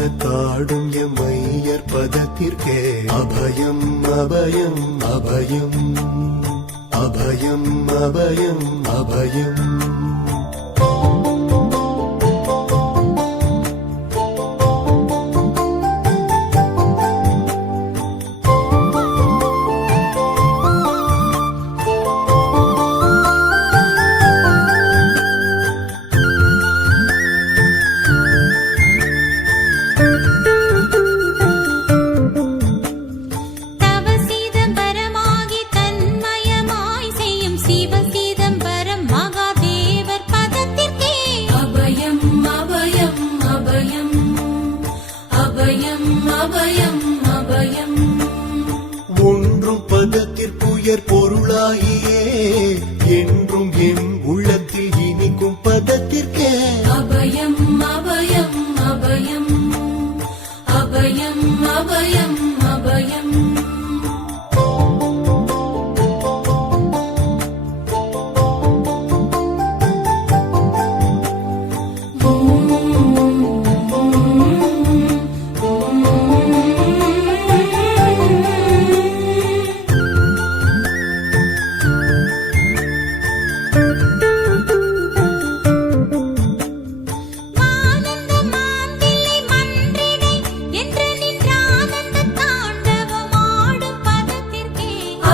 அம்பலத்தாடும் எம்மையர் பதத்திற்கே. அபயம் அபயம் அபயம். அபயம் அபயம் அபயம். அபயம் அபயம் அபயம் அபயம். ஒன்றும் பதத்திற்குயர் பொருளாகியே என்றும் என்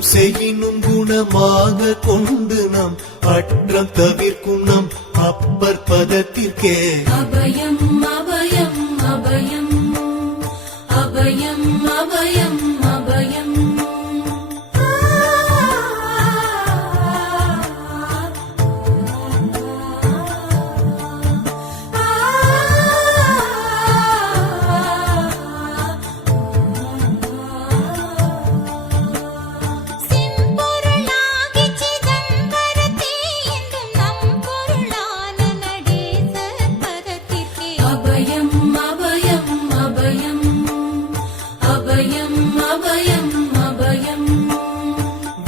குற்றம் செய்யினும் குணமாக கொண்டு நம் அற்றம் தவிர்க்கும் நம் அப்பர் பதத்திற்கே. அபயம் அபயம் அபயம் அபயம். அபயம் அபயம்.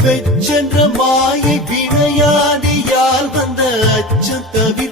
வெச்சென்ற மாயை வினையாடியால் வந்த அச்சம் தவிர்க்கும்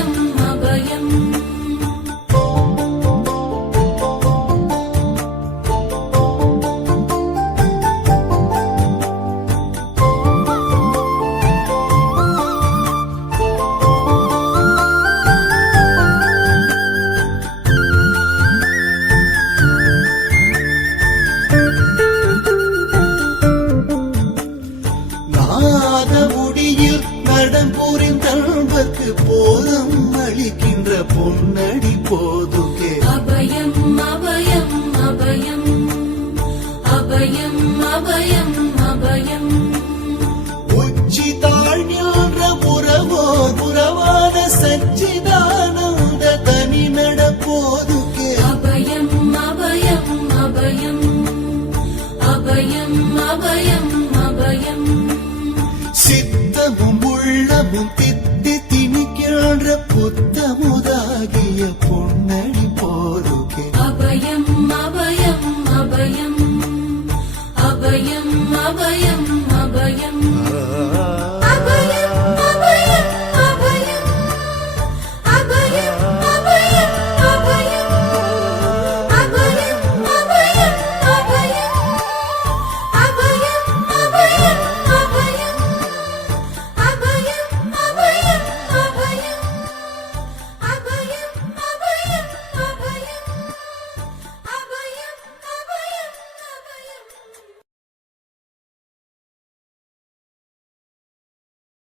அபயம் அபயம் அபயம் அபயம். சித்தமும் உள்ளமும் தித்தி திணிக்கின்ற புத்தமுதாகிய